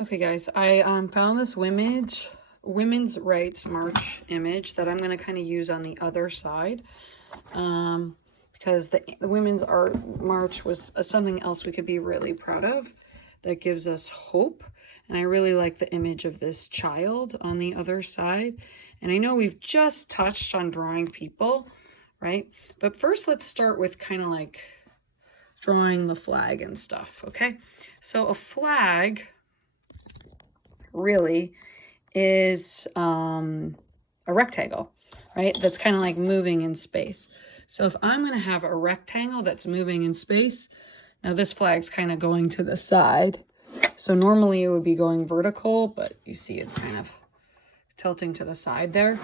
Okay guys, I found this women's rights march image that I'm going to kind of use on the other side because the women's art march was something else we could be really proud of that gives us hope. And I really like the image of this child on the other side. And I know we've just touched on drawing people, right? But first let's start with kind of like drawing the flag and stuff, okay? So a flag really is a rectangle, right? That's kind of like moving in space. So if I'm going to have a rectangle that's moving in space, now this flag's kind of going to the side. So normally it would be going vertical, but you see it's kind of tilting to the side there.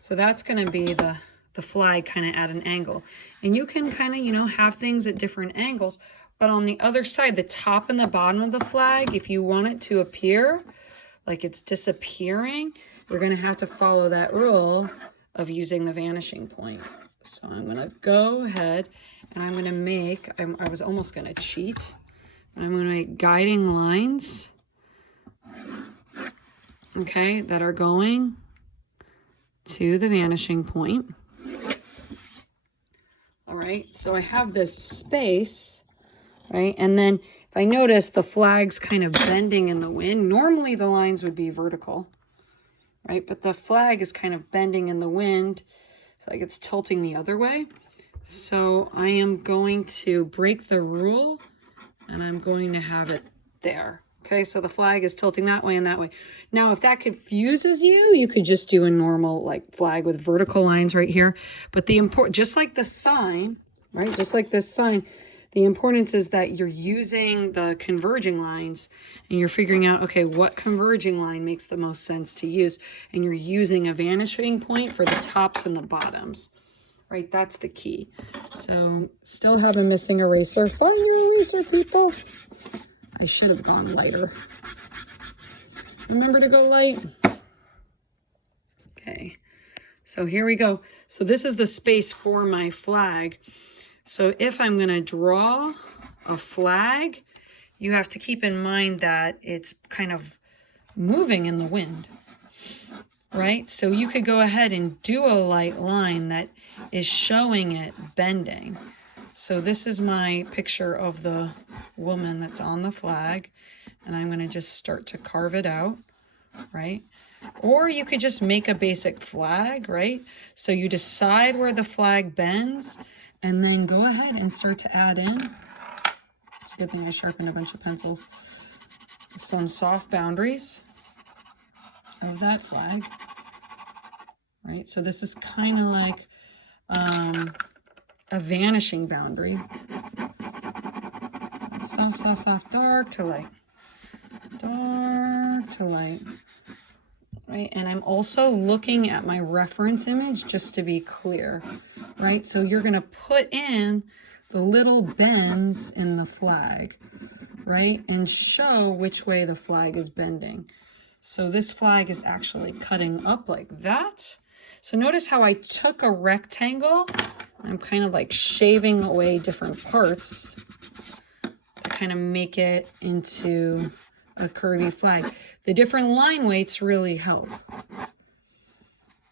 So that's going to be the flag kind of at an angle. And you can kind of, have things at different angles. But on the other side, the top and the bottom of the flag, if you want it to appear like it's disappearing, you're going to have to follow that rule of using the vanishing point. So I'm going to go ahead and I'm going to make, I was almost going to cheat, but I'm going to make guiding lines, okay, that are going to the vanishing point. All right, so I have this space, right, and then if I notice the flag's kind of bending in the wind, normally the lines would be vertical, right? But the flag is kind of bending in the wind. It's like it's tilting the other way. So I am going to break the rule and I'm going to have it there. Okay, so the flag is tilting that way and that way. Now, if that confuses you, you could just do a normal like flag with vertical lines right here. But just like the sign, right? Just like this sign, the importance is that you're using the converging lines and you're figuring out, okay, what converging line makes the most sense to use? And you're using a vanishing point for the tops and the bottoms, right? That's the key. So still have a missing eraser. Find your eraser, people. I should have gone lighter. Remember to go light. Okay, so here we go. So this is the space for my flag. So if I'm going to draw a flag, you have to keep in mind that it's kind of moving in the wind, right? So you could go ahead and do a light line that is showing it bending. So this is my picture of the woman that's on the flag, and I'm going to just start to carve it out, right? Or you could just make a basic flag, right? So you decide where the flag bends, and then go ahead and start to add in, it's a good thing I sharpened a bunch of pencils, some soft boundaries of that flag, right? So this is kind of like a vanishing boundary. Soft, soft, soft, dark to light. Dark to light. Right, and I'm also looking at my reference image just to be clear, right? So you're going to put in the little bends in the flag, right? And show which way the flag is bending. So this flag is actually cutting up like that. So notice how I took a rectangle. I'm kind of like shaving away different parts to kind of make it into a curvy flag. The different line weights really help.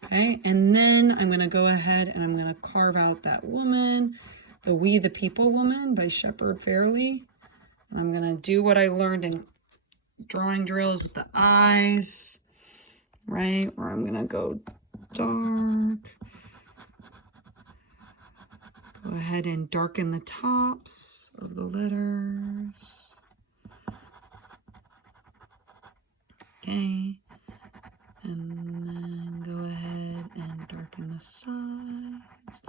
Okay, and then I'm going to go ahead and I'm going to carve out that woman, the We the People woman by Shepard Fairey. And I'm going to do what I learned in drawing drills with the eyes, right? Where I'm going to go dark. Go ahead and darken the tops of the letters. Okay, and then go ahead and darken the sides.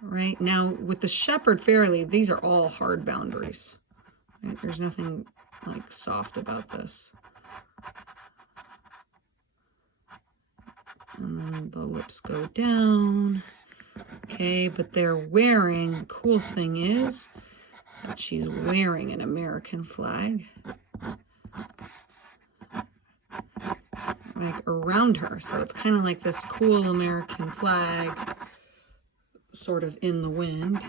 Right, now with the Shepard Fairey, these are all hard boundaries. Right? There's nothing like soft about this. And then the lips go down. Okay, but they're wearing, the cool thing is that she's wearing an American flag. Like around her, so it's kind of like this cool American flag sort of in the wind.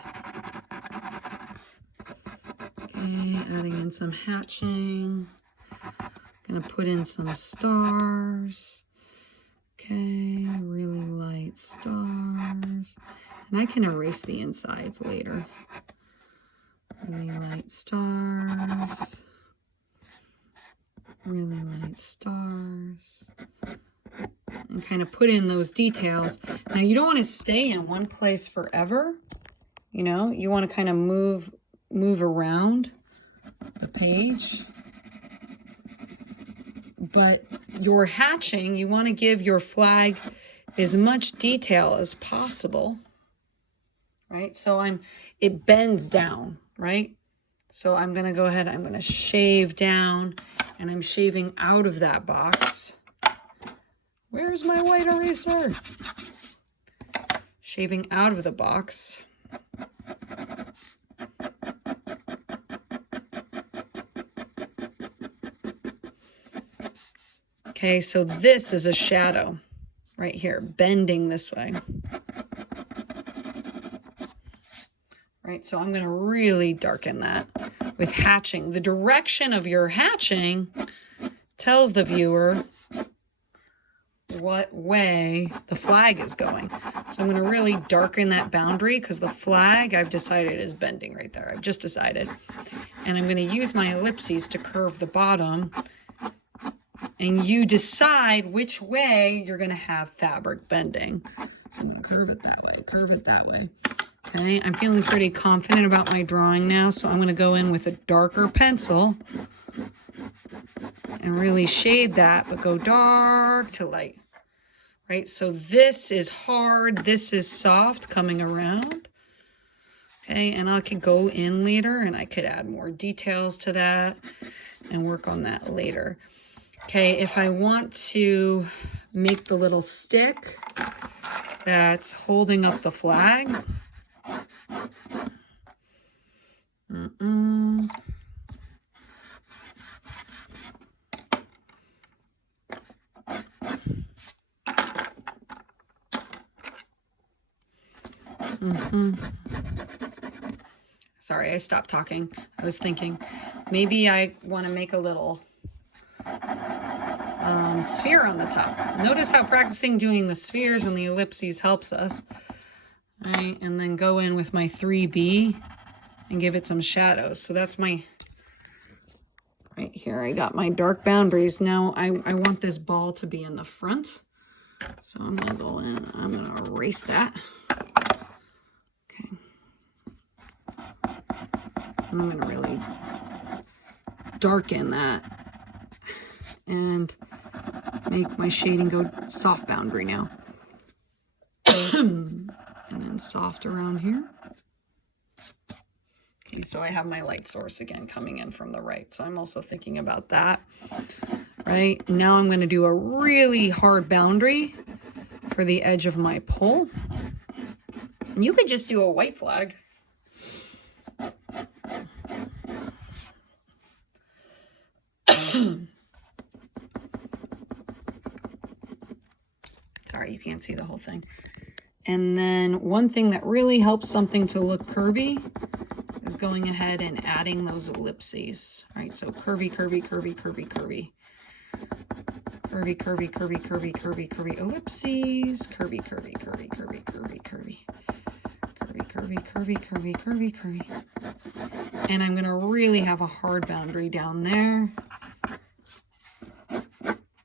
Okay, adding in some hatching. Gonna put in some stars. Okay, really light stars. And I can erase the insides later. Really light stars. Really light stars. And kind of put in those details. Now you don't want to stay in one place forever. You know, you want to kind of move around the page. But your hatching, you want to give your flag as much detail as possible, right? So it bends down, right? So I'm going to go ahead, I'm going to shave down, and I'm shaving out of that box. Where's my white eraser? Shaving out of the box. Okay, so this is a shadow right here, bending this way. Right, so I'm going to really darken that with hatching. The direction of your hatching tells the viewer what way the flag is going. So I'm going to really darken that boundary because the flag, I've decided, is bending right there. I've just decided. And I'm going to use my ellipses to curve the bottom. And you decide which way you're going to have fabric bending. So I'm going to curve it that way, curve it that way. Okay, I'm feeling pretty confident about my drawing now, so I'm going to go in with a darker pencil and really shade that, but go dark to light. Right, so this is hard, this is soft coming around. Okay, and I could go in later and I could add more details to that and work on that later. Okay, if I want to make the little stick that's holding up the flag, Sorry, I stopped talking. I was thinking maybe I want to make a little sphere on the top. Notice how practicing doing the spheres and the ellipses helps us. Right, and then go in with my 3B and give it some shadows. So that's my, right here, I got my dark boundaries. Now I want this ball to be in the front. So I'm gonna go in, I'm gonna erase that. Okay. And I'm gonna really darken that and make my shading go soft boundary now. And then soft around here. Okay, so I have my light source again coming in from the right. So I'm also thinking about that. Right, now I'm going to do a really hard boundary for the edge of my pole. And you could just do a white flag. Sorry, you can't see the whole thing. And then one thing that really helps something to look curvy is going ahead and adding those ellipses, right? So curvy, curvy, curvy, curvy, curvy. Curvy, curvy, curvy, curvy, curvy, curvy, ellipses. Curvy, curvy, curvy, curvy, curvy, curvy. Curvy, curvy, curvy, curvy, curvy, curvy. And I'm gonna really have a hard boundary down there.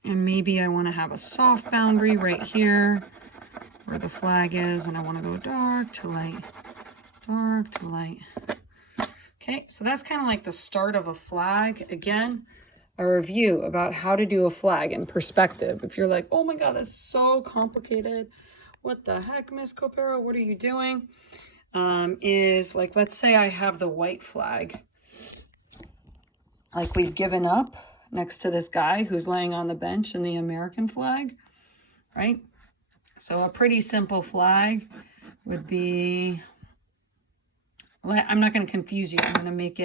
And maybe I wanna have a soft boundary right here where the flag is, and I want to go dark to light, dark to light. Okay, so that's kind of like the start of a flag. Again, a review about how to do a flag in perspective. If you're like, oh my God, that's so complicated. What the heck, Miss Copero, what are you doing? Is like, let's say I have the white flag. Like we've given up next to this guy who's laying on the bench in the American flag, right? So a pretty simple flag would be, I'm not going to confuse you. I'm going to make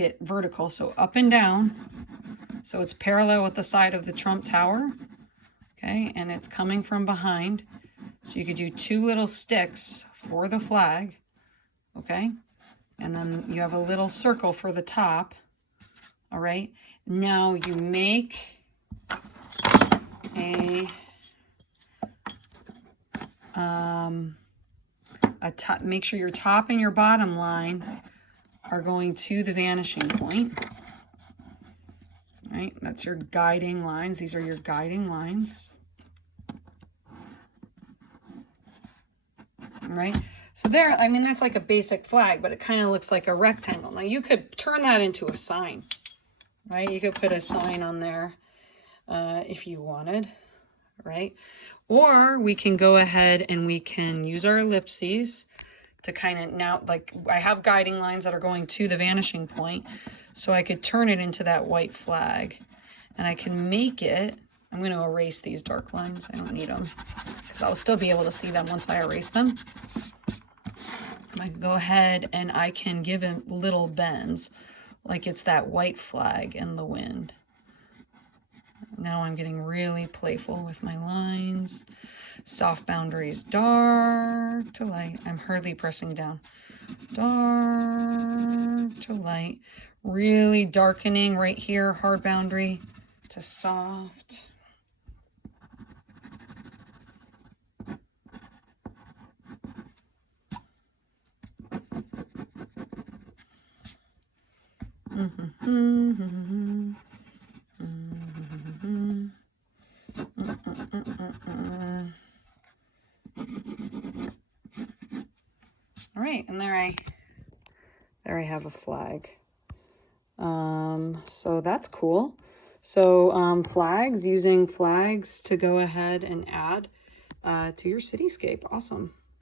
it vertical. So up and down. So it's parallel with the side of the Trump Tower. Okay. And it's coming from behind. So you could do two little sticks for the flag. Okay. And then you have a little circle for the top. All right. Now you make a top, make sure your top and your bottom line are going to the vanishing point. Right? That's your guiding lines. These are your guiding lines. Right? So there, I mean, that's like a basic flag, but it kind of looks like a rectangle. Now you could turn that into a sign, right? You could put a sign on there if you wanted, right? Or we can go ahead and we can use our ellipses to kind of, now, like I have guiding lines that are going to the vanishing point, so I could turn it into that white flag, and I can make it, I'm going to erase these dark lines. I don't need them because I'll still be able to see them once I erase them. I can go ahead and I can give it little bends, like it's that white flag in the wind. Now I'm getting really playful with my lines. Soft boundaries, dark to light. I'm hardly pressing down. Dark to light. Really darkening right here, hard boundary to soft. All right, and there I have a flag. So that's cool. So flags, using flags to go ahead and add to your cityscape. Awesome.